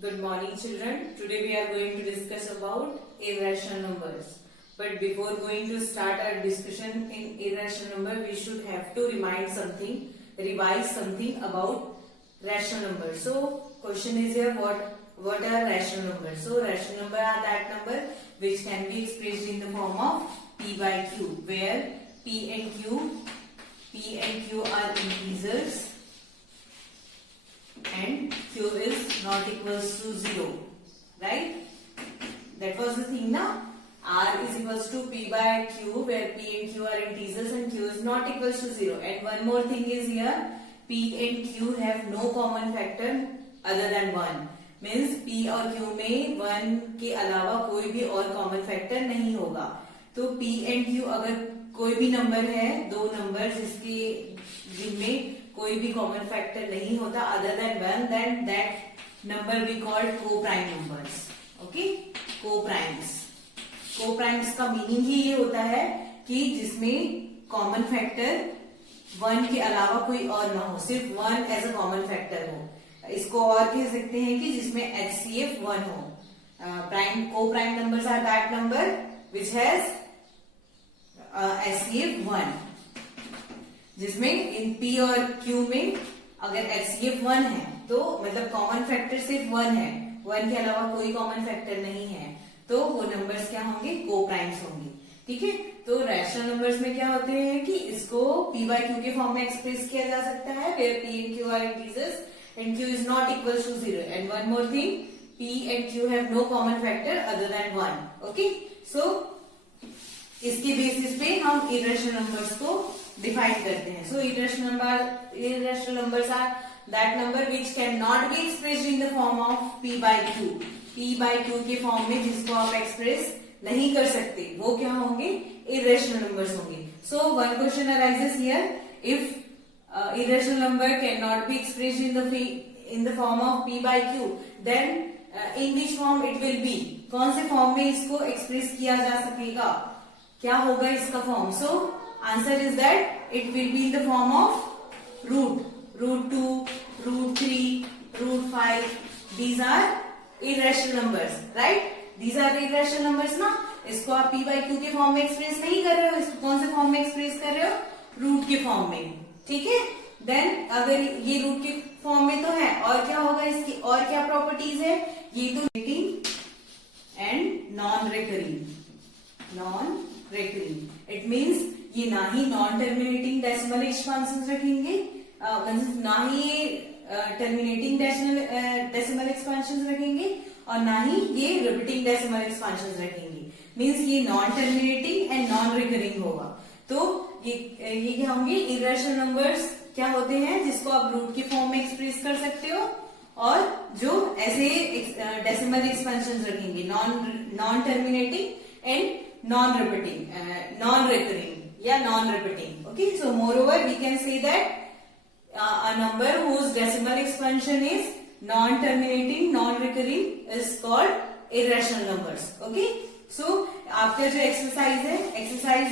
Good morning, children. Today we are going to discuss about irrational numbers. But before going to start our discussion in irrational number, we should have to revise something about rational numbers. So, question is here: what are rational numbers? So, rational number are that number which can be expressed in the form of p by q, where p and q are integers and q is not equals to 0, right? That was the thing now. R is equals to p by q, where p and q are integers and q is not equals to 0. And one more thing is here, p and q have no common factor other than 1. Means p और q में 1 के अलावा कोई भी और common factor नहीं होगा. तो p and q अगर कोई भी नंबर है, दो नंबर जिनमें कोई भी कॉमन फैक्टर नहीं होता other than 1, then that number we called coprime numbers. Okay, coprimes का मीनिंग ही ये होता है कि जिसमें कॉमन फैक्टर 1 के अलावा कोई और ना हो, सिर्फ 1 एज अ कॉमन फैक्टर हो. इसको और कह सकते हैं कि जिसमें HCF 1 हो. Coprime numbers are that number which has HCF 1, जिसमें इन P और Q में अगर HCF 1 है तो मतलब कॉमन फैक्टर सिर्फ 1 है, 1 के अलावा कोई कॉमन फैक्टर नहीं है, तो वो नंबर्स क्या होंगे? को-प्राइम्स होंगे. ठीक है. तो रैशनल नंबर्स में क्या होते हैं कि इसको P by Q के फॉर्म में एक्सप्रेस किया जा सकता है, where P and Q are integers and Q is not equals to 0. And one more thing, P and Q have no common factor other than 1. Okay. So इसके basis पे हम irrational numbers को define करते हैं. So irrational numbers are that number which can not be expressed in the form of p by q. p by q के form में जिसको आप एक्सप्रेस नहीं कर सकते वो क्या होंगे? इरेशनल नंबर्स होंगे. So one question arises here, if irrational number can not be expressed in the form of p by q, then in which form it will be? कौन से फॉर्म में इसको एक्सप्रेस किया जा सकेगा? क्या होगा इसका form? So answer is that it will be in the form of root 2, root 3, root 5. These are irrational numbers, right? These are irrational numbers ना. इसको आप p by q के फॉर्म में एक्सप्रेस नहीं कर रहे हो, इसको कौन से फॉर्म में एक्सप्रेस कर रहे हो? रूट के फॉर्म में. ठीक है. देन अगर ये रूट के फॉर्म में तो है, और क्या होगा इसकी? और क्या प्रॉपर्टीज है? ये तो repeating and non recurring. It means ये ना ही नॉन टर्मिनेटिंग डेसिमल एक्सपांशन रखेंगे, ना ही ये टर्मिनेटिंग डेसिमल एक्सपांशन रखेंगे, और ना ही ये रिपीटिंग डेसिमल एक्सपांशन रखेंगे. मीन्स ये non terminating and non recurring होगा. तो ये क्या होंगे? इरेशनल नंबर्स क्या होते हैं जिसको आप रूट के फॉर्म में एक्सप्रेस कर सकते हो, और जो ऐसे डेसिमल एक्सपांशन रखेंगे, non terminating and non recurring या non repeating. Okay, so moreover we can say that a number whose decimal expansion is non terminating, non recurring is called irrational numbers. Okay, so आपका जो exercise है, exercise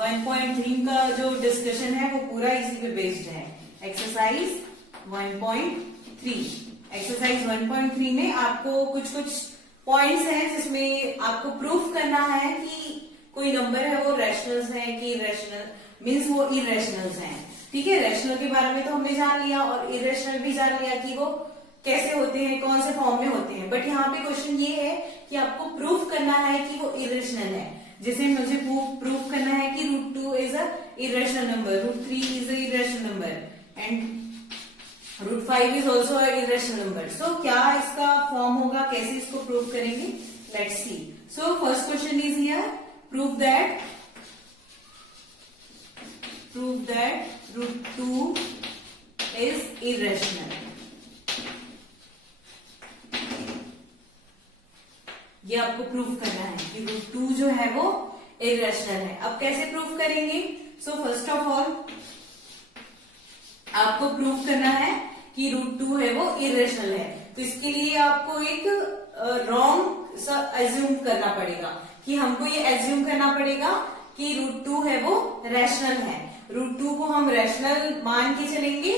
1.3 का जो discussion है वो पूरा इसी पे बेस्ड है. एक्सरसाइज 1.3 में आपको कुछ पॉइंट्स हैं जिसमें आपको प्रूफ करना है कि कोई नंबर है वो रैशनल्स है कि इरेशनल, मीन्स वो इरेशनल्स हैं. ठीक है. रैशनल के बारे में तो हमने जान लिया और इरेशनल भी जान लिया कि वो कैसे होते हैं, कौन से फॉर्म में होते हैं. बट यहाँ पे क्वेश्चन ये है कि आपको प्रूफ करना है कि वो इरेशनल है. जैसे मुझे प्रूफ करना है कि root 2 is a irrational number, root 3 is a irrational number, and root 5 is also irrational number. So क्या इसका फॉर्म होगा, कैसे इसको प्रूव करेंगे? Let's see. So first question is here, prove that root 2 is irrational. ये आपको prove करना है कि रूट 2 जो है वो इरेशनल है. अब कैसे प्रूव करेंगे? सो फर्स्ट ऑफ ऑल आपको प्रूव करना है कि रूट 2 है वो इरेशनल है. तो इसके लिए आपको एक रॉन्ग सा एज्यूम करना पड़ेगा, कि हमको ये एज्यूम करना पड़ेगा कि रूट 2 है वो रैशनल है. रूट 2 को हम रैशनल मान के चलेंगे,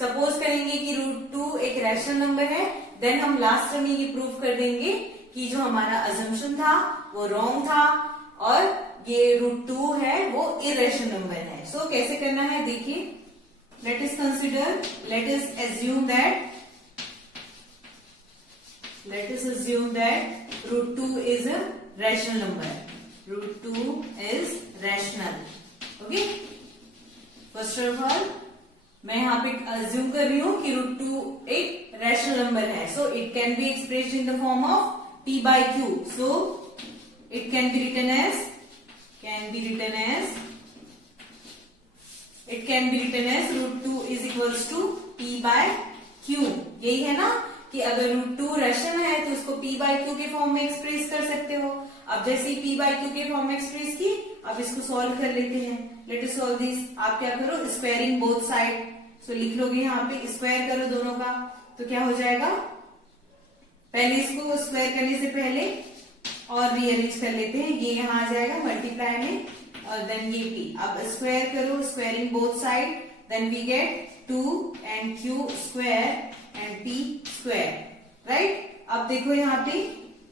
सपोज करेंगे कि रूट 2 एक रैशनल नंबर है, देन हम लास्ट में ये प्रूव कर देंगे कि जो हमारा अजम्पशन था वो रॉन्ग था और ये √2 है वो इरेशनल नंबर है। सो कैसे करना है देखिए, let us consider, let us assume that √2 is a rational number. √2 is rational. Okay? First of all, मैं यहाँ पे assume कर रही हूँ कि √2 एक rational number है. So it can be expressed in the form of p by q. So it can be written as √2 is equals to p by q. यही है ना कि अगर √2 रैशनल है तो उसको p by q के फॉर्म में एक्सप्रेस कर सकते हो। अब जैसे ही p by q के फॉर्म में एक्सप्रेस की, अब इसको सॉल्व कर लेते हैं। Let us solve this. आप क्या करो, स्क्वायरिंग बोथ साइड। सो लिख लोगे यहाँ पे, स्क्वायर करो दोनों का, तो क्या हो जाएगा, पहले इसको स्क्वायर करने से पहले और रीअरेंज कर लेते हैं। ये यहाँ आ जाएगा मल्टीप्लाई में और देन ये p। अब स्क्वायर करो, squaring both side, then we get 2 and q square and p square, right. अब देखो यहाँ पे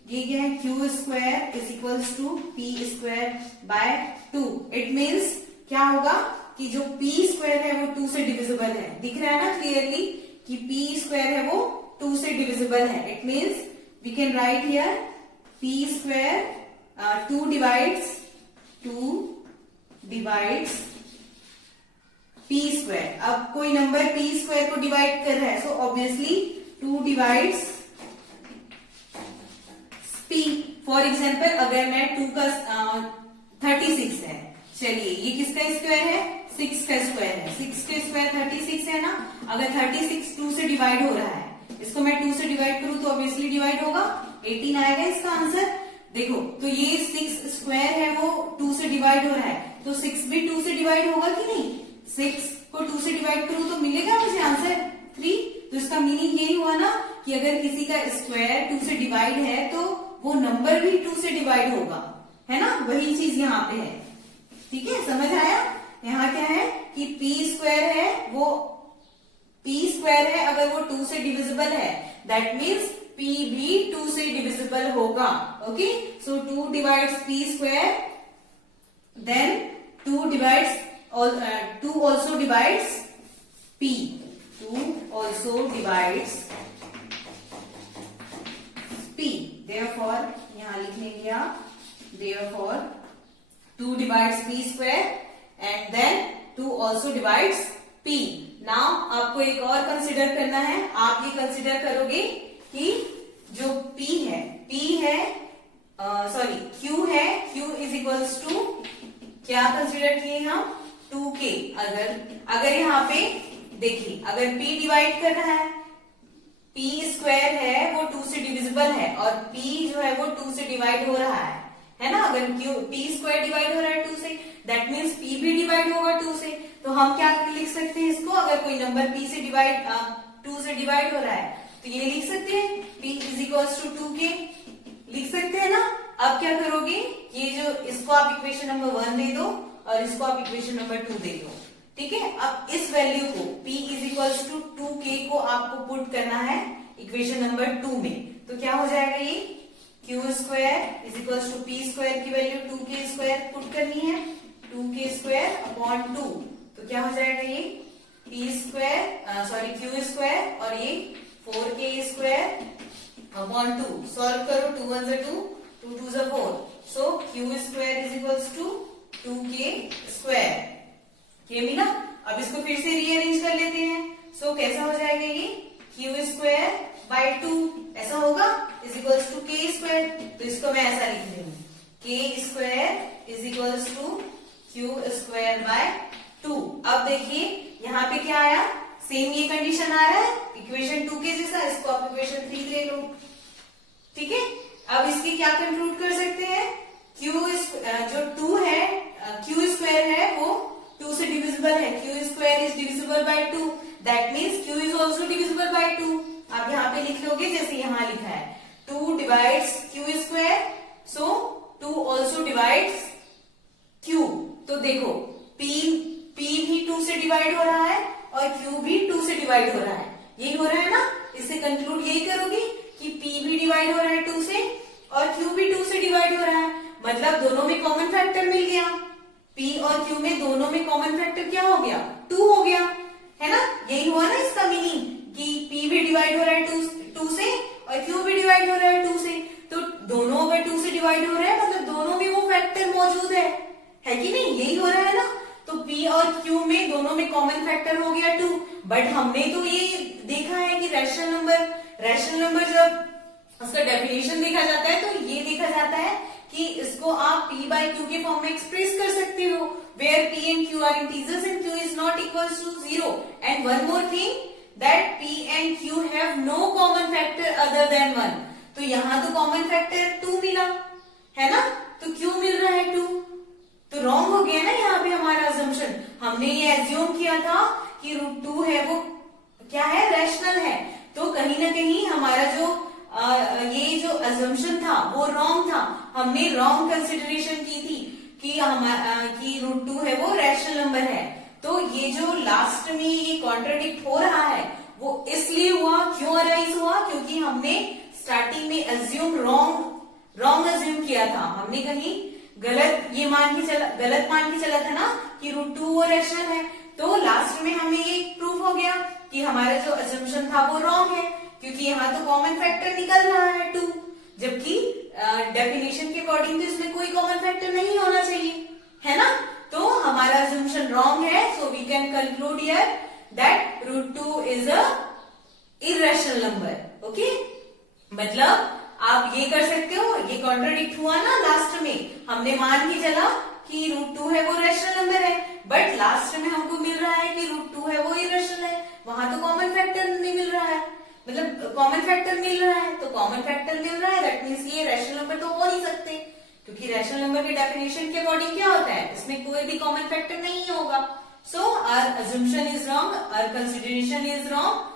ये क्या है, q square is equals to p square by 2। It means क्या होगा कि जो p स्क्वायर है वो 2 से डिविजिबल है। दिख रहा है ना क्लियरली कि p स्क्वायर है वो 2 से डिविजिबल है। It means we can write here p square 2 divides p square. अब कोई नंबर p स्क्वायर को डिवाइड कर रहा है, so obviously 2 divides p। For example अगर मैं 2 का 36 है, चलिए ये किसका स्क्वायर है, 6 का स्क्वायर है। 6 का स्क्वायर 36 है ना। अगर 36 2 से डिवाइड हो रहा है, इसको मैं 2 से डिवाइड करूं तो ऑब्वियसली डिवाइड होगा, 18 आएगा इसका आंसर। देखो तो ये 6 स्क्वायर है वो 2 से डिवाइड हो रहा है, तो 6 भी 2 से डिवाइड होगा कि नहीं। 6 को 2 से डिवाइड करूं तो मिलेगा मुझे आंसर 3। तो इसका मीनिंग यही हुआ ना कि अगर किसी का स्क्वायर 2 से डिवाइड है तो वो नंबर भी 2 से डिवाइड होगा, है ना। वही चीज यहाँ पे है, ठीक है, समझ आया। यहाँ क्या है कि p स्क्वायर है वो p स्क्वायर है, अगर वो 2 से डिविजिबल है, दैट मीन्स p भी 2 से डिविजिबल होगा। Okay, so 2 divides p square, then 2 divides 2 also divides p. 2 also divides p. Therefore यहाँ लिख लेंगे आप, therefore 2 divides p square and then 2 also divides p. Now आपको एक और कंसिडर करना है। आप ये कंसिडर करोगे कि जो p है q है, q इज इक्वल्स टू क्या कंसिडर किए हम, 2k। अगर यहाँ पे देखिए, अगर p डिवाइड कर रहा है, p स्क्वायर है वो 2 से डिविजिबल है और p जो है वो 2 से डिवाइड हो रहा है ना। अगर p स्क्वायर डिवाइड हो रहा है 2 से, दैट मीन्स p भी डिवाइड होगा 2 से। तो हम क्या लिख सकते हैं इसको, अगर कोई नंबर p से 2 से डिवाइड हो रहा है तो ये लिख सकते हैं p is equals to 2k, लिख सकते हैं ना। अब क्या करोगे, ये जो इसको आप इक्वेशन नंबर 1 दे दो और इसको आप इक्वेशन नंबर 2 दे दो, ठीक है। अब इस वैल्यू को p is equals to 2k को आपको पुट करना है इक्वेशन नंबर 2 में, तो क्या हो जाएगा, ये q square is equals to p square की वैल्यू 2k स्क्वायर पुट करनी है, 2k स्क्वायर अपॉन 2, तो क्या हो जाएगा, ये p स्क्वायर q स्क्वायर और ये 4k स्क्वायर अपॉन 2। सॉल्व करो, 2 1 जा 2, 2 2 जा 4, so q square is equals to 2k square. क्या मिला। अब इसको फिर से रीअरेंज कर लेते हैं। सो कैसा हो जाएगा, ये q स्क्वायर बाय 2 ऐसा होगा is equals to k square. तो इसको मैं ऐसा लिख रही हूँ, k square is equals to q square by 2। अब देखिए यहाँ पे क्या आया, सेम ये कंडीशन आ रहा है इक्वेशन 2 के जैसा, इसको आप इक्वेशन 3 ले लो, ठीक है। अब इसके क्या कंक्लूड कर सकते हैं, जो 2 है, q स्क्वायर है वो 2 से डिविजिबल है, q square is divisible by 2, that means q is also divisible by 2। आप यहाँ पे लिख लोगे जैसे यहाँ लिखा है, 2 डिवाइड्स q स्क्वायर, सो 2 ऑल्सो डिवाइड्स q। तो देखो p भी 2 से डिवाइड हो रहा है और q भी 2 से डिवाइड हो रहा है, यही हो रहा है ना। इससे मतलब दोनों में कॉमन फैक्टर मिल गया। P और Q में दोनों में कॉमन फैक्टर क्या हो गया? 2 हो गया, है ना? यही हुआ ना इसका मीनिंग कि P भी डिवाइड हो रहा है 2 से और Q भी डिवाइड हो रहा है 2 से। तो दोनों अगर 2 से डिवाइड हो रहा है मतलब दोनों में वो फैक्टर मौजूद है कि नहीं? यही हो रहा है ना। तो P और Q में दोनों में कॉमन फैक्टर हो गया 2। बट हमने तो ये देखा है कि रैशनल नंबर जब उसका डेफिनेशन देखा जाता है तो ये देखा जाता है कि इसको आप P by Q के फॉर्म में एक्सप्रेस कर सकते हो, where P and Q are integers and Q is not equals to 0. And one more thing that P and Q have no common factor other than 1. तो यहाँ तो common factor 2 मिला है ना, तो क्यों मिल रहा है 2? तो रॉन्ग हो गया ना यहाँ पे हमारा अजम्पशन। हमने ये एज्यूम किया था कि √2 है वो क्या है? रैशनल है। तो कहीं ना कहीं हमारा जो ये जो अजम्पशन था वो रॉन्ग था। हमने रॉन्ग कंसिडरेशन की थी कि √2 है वो रैशनल नंबर है। तो ये जो लास्ट में ये कॉन्ट्राडिक्ट हो रहा है वो इसलिए हुआ, क्यों अराइज हुआ? क्योंकि हमने स्टार्टिंग में अज्यूम रॉन्ग अज्यूम किया था। हमने कहीं गलत मान के चला था ना कि √2 वो रैशनल है। तो लास्ट में हमें ये प्रूफ हो गया कि हमारा जो अजम्पशन था वो रॉन्ग है, क्योंकि यहाँ तो कॉमन फैक्टर निकल रहा है 2, जबकि डेफिनेशन के अकॉर्डिंग तो इसमें कोई कॉमन फैक्टर नहीं होना चाहिए, है ना? तो हमारा अजम्पशन रॉन्ग है। So we can conclude here that √2 is a irrational number. Okay, मतलब आप ये कर सकते हो, ये कॉन्ट्राडिक्ट हुआ ना लास्ट में, हमने मान के चला कि √2 है वो रैशनल नंबर है, बट लास्ट में हमको मिल रहा है कि √2 है वो इर्रेशनल है। वहां तो कॉमन फैक्टर नहीं मिल रहा है, मतलब कॉमन फैक्टर मिल रहा है, तो कॉमन फैक्टर मिल रहा है दैट मींस ये रैशनल नंबर तो हो नहीं सकते, क्योंकि रैशनल नंबर के डेफिनेशन के अकॉर्डिंग क्या होता है? इसमें कोई भी कॉमन फैक्टर नहीं होगा। So our assumption is wrong, our consideration is wrong.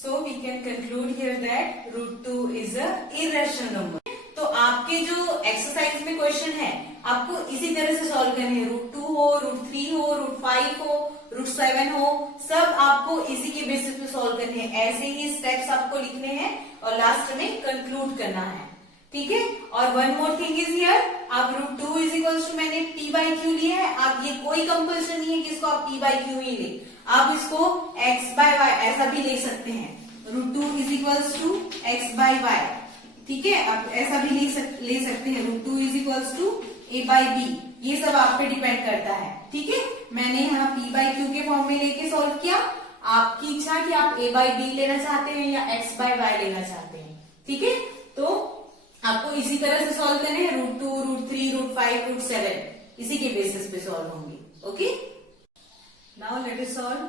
So we can conclude here that √2 is a irrational number. तो आपके जो एक्सरसाइज में क्वेश्चन है आपको इसी तरह से सॉल्व करने हैं। √2 हो, √3 हो, √5 हो, √7 हो, सब आपको इसी के बेसिस पे सॉल्व करने हैं। ऐसे ही स्टेप्स आपको लिखने हैं और लास्ट में कंक्लूड करना है, ठीक है? और one more thing is here, आप √2 इज इक्वल्स टू मैंने P by Q लिया है। आप ये कोई कंपल्सन नहीं है कि इसको आप P by Q ही ले, आप इसको x by y ऐसा भी ले सकते हैं। √2 is equals to x by y, ठीक है? आप ऐसा भी ले सकते हैं। √2 is equals to a by b, ये सब आप पे डिपेंड करता है, ठीक है? मैंने यहाँ P by Q के फॉर्म में लेके सॉल्व किया। आपकी इच्छा कि आप a by b लेना चाहते हैं या x by y लेना चाहते हैं, ठीक है? तो आपको इसी तरह से सॉल्व करने हैं। √2, √3, √5, √7 इसी के बेसिस पे सॉल्व होंगे। Okay, now let us solve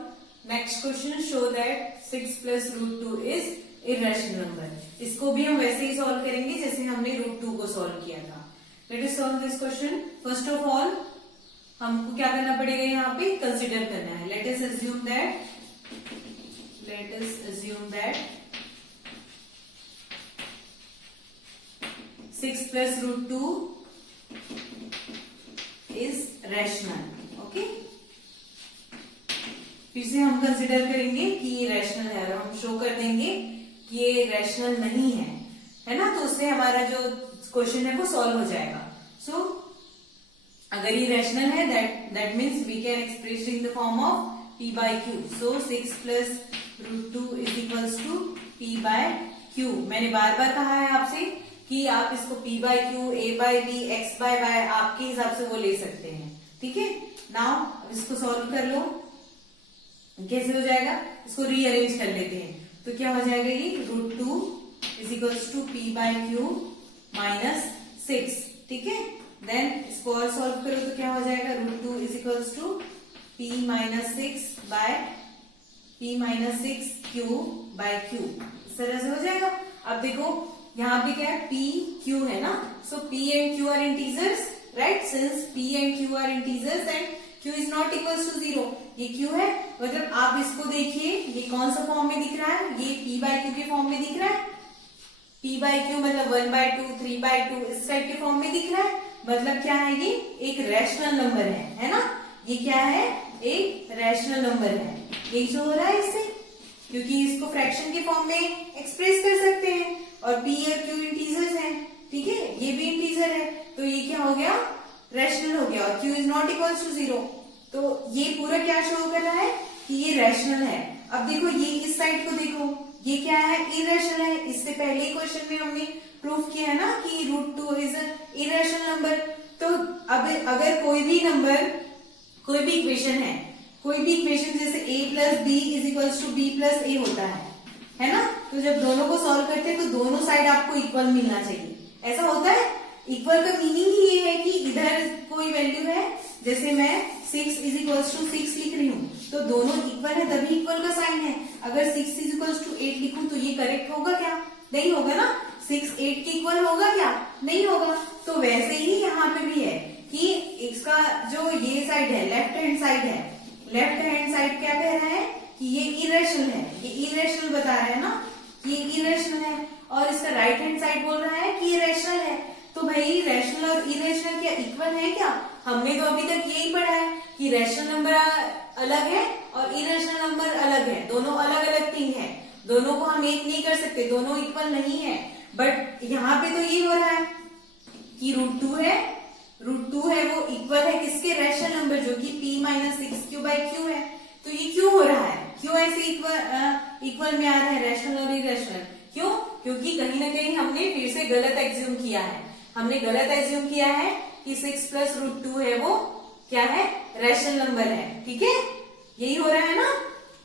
next question. Show that 6 plus √2 is irrational number. इसको भी हम वैसे ही सॉल्व करेंगे जैसे हमने √2 को सॉल्व किया था। Let us solve this question. First of all हमको क्या करना पड़ेगा? यहाँ पे कंसिडर करना है। Let us assume that 6 plus √2 is rational। Okay, फिर से हम कंसिडर करेंगे कि ये रैशनल है और हम शो कर देंगे कि ये रैशनल नहीं है ना? तो उससे हमारा जो क्वेश्चन है वो सॉल्व हो जाएगा। सो अगर ये रैशनल है that means we can express in the form of P by Q। So 6 plus √2 is equals to P by Q। मैंने बार बार कहा है आपसे कि आप इसको P by Q, A by B, X by Y आपके हिसाब से वो ले सकते हैं, ठीक है? नाउ इसको सॉल्व कर लो। कैसे हो जाएगा? इसको रीअरेंज कर लेते हैं। तो क्या हो जाएगा? ये √2 is equals to P by Q minus 6, ठीक है? देन इसको और सॉल्व करो तो क्या हो जाएगा? √2 is equals to P minus 6 by P minus 6 Q by Q। इस तरह से हो जाएगा। अब देखो यहाँ पे क्या है? P Q है ना? सो P and Q are integers, right? Since P and Q are integers and Q is not equals to 0, ये Q है, मतलब आप इसको देखिए ये कौन सा फॉर्म में दिख रहा है? ये P by Q के फॉर्म में दिख रहा है। P by Q मतलब 1/2, 3/2 इस टाइप के फॉर्म में दिख रहा है। मतलब क्या है? ये एक रैशनल नंबर है ना? ये क्या है? एक रैशनल नंबर है। यही जो हो रहा है इससे, क्योंकि इसको फ्रैक्शन के फॉर्म में एक्सप्रेस कर सकते हैं और P और Q इंटीजर्स हैं, ठीक है, ये भी इंटीजर है, तो ये क्या हो गया, रैशनल हो गया। और q is not equal to 0, तो ये पूरा क्या शो कर रहा है कि ये रैशनल है। अब देखो ये इस साइड को देखो, ये क्या है, इरेशनल है। इससे पहले क्वेश्चन में हमने प्रूफ किया है ना कि √2 इज इरेशनल नंबर। तो अब अगर कोई भी नंबर, कोई भी इक्वेशन है, कोई भी इक्वेशन जैसे a plus b is equals to b plus a होता है ना, तो जब दोनों को सॉल्व करते हैं तो दोनों साइड आपको इक्वल मिलना चाहिए, ऐसा होता है। इक्वल का मीनिंग ही ये है कि इधर कोई वैल्यू है, जैसे मैं 6 इज इक्वल्स टू 6 लिख रही हूँ, तो दोनों इक्वल है तभी इक्वल का साइन है। अगर 6 इज इक्वल्स टू 8 लिखूं तो ये करेक्ट होगा क्या, नहीं होगा ना। 6 8 के इक्वल होगा क्या, नहीं होगा। तो वैसे ही यहाँ पे भी है कि इसका जो ये साइड है, लेफ्ट हैंड साइड है, लेफ्ट हैंड साइड क्या कह रहा है कि ये इरेशनल है, ये इरेशनल बता रहा है ना, ये इरेशनल है। और इसका राइट हैंड साइड बोल रहा है कि ये रैशनल है। तो भाई रैशनल और इरेशनल क्या इक्वल है क्या? हमने तो अभी तक यही पढ़ा है कि रैशनल नंबर अलग है और इरेशनल नंबर अलग है, दोनों अलग अलग थिंग है, दोनों को हम एक नहीं कर सकते, दोनों इक्वल नहीं है। बट यहाँ पे तो ये हो रहा है कि √2 है, √2 है वो इक्वल है किसके, रैशनल नंबर जो कि p माइनस 6q/q है। तो ये क्यों हो रहा है, क्यों ऐसे इक्वल में आ रहा है रैशनल और इरेशनल, क्यों? क्योंकि कहीं ना कहीं हमने फिर से गलत एज्यूम किया है, हमने गलत एज्यूम किया है कि 6 प्लस √2 है वो क्या है, रैशनल नंबर है। ठीक है, यही हो रहा है ना,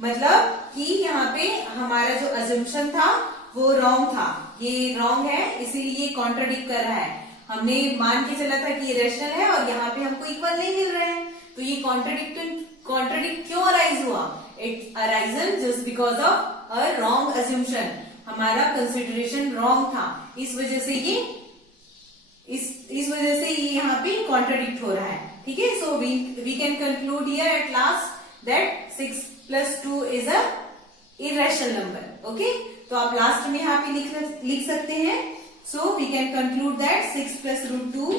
मतलब कि यहाँ पे हमारा जो अजम्पशन था वो रॉन्ग था, ये रॉन्ग है, इसीलिए कॉन्ट्राडिक्ट कर रहा है। हमने मान के चला था कि ये रैशनल है और यहाँ पे हमको इक्वल नहीं मिल रहे हैं, तो ये कॉन्ट्राडिक्ट क्यों अराइज हुआ? It arisen just because of a wrong assumption, हमारा कंसिडरेशन रॉन्ग था, इस वजह से ये इस वजह से ये यहाँ पे कॉन्ट्राडिक्ट हो रहा है। ठीक है, so we can conclude here at last that 6 plus 2 is a irrational number. Okay, तो आप लास्ट में यहाँ पे लिख सकते हैं, so we can conclude that 6 plus √2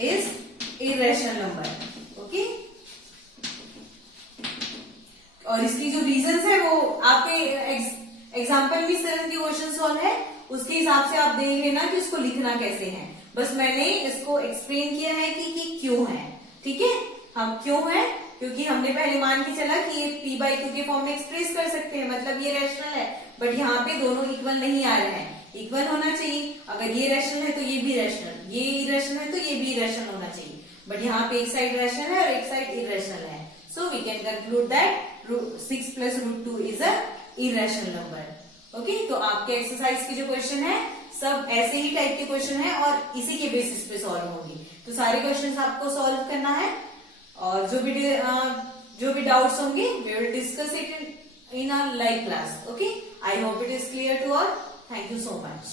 is irrational number. Okay, और इसकी जो रीजंस है वो आपके एग्जाम्पल में इस तरह के क्वेश्चन सॉल्व है, उसके हिसाब से आप देख लेना कि उसको लिखना कैसे है। बस मैंने इसको एक्सप्लेन किया है कि क्यों है। ठीक है, हम क्यों है, क्योंकि हमने पहले मान के चला कि ये p/2 के फॉर्म में एक्सप्रेस कर सकते हैं, मतलब ये रैशनल है, बट यहाँ पे दोनों इक्वल नहीं आ रहे हैं, इक्वल होना चाहिए। अगर ये रैशनल है तो ये भी रैशनल, ये इरेशनल है तो ये भी इरेशनल होना चाहिए, बट यहाँ पे एक साइड रैशनल है और एक साइड इरेशनल है। So we can conclude that 6 plus √2 is a irrational number. Okay, तो आपके एक्सरसाइज के जो क्वेश्चन है सब ऐसे ही टाइप के क्वेश्चन है और इसी के बेसिस पे सॉल्व होंगे। तो सारे क्वेश्चंस आपको सॉल्व करना है और जो भी डाउट्स होंगे we will discuss it in a live class. Okay, I hope it is clear to all. Thank you so much.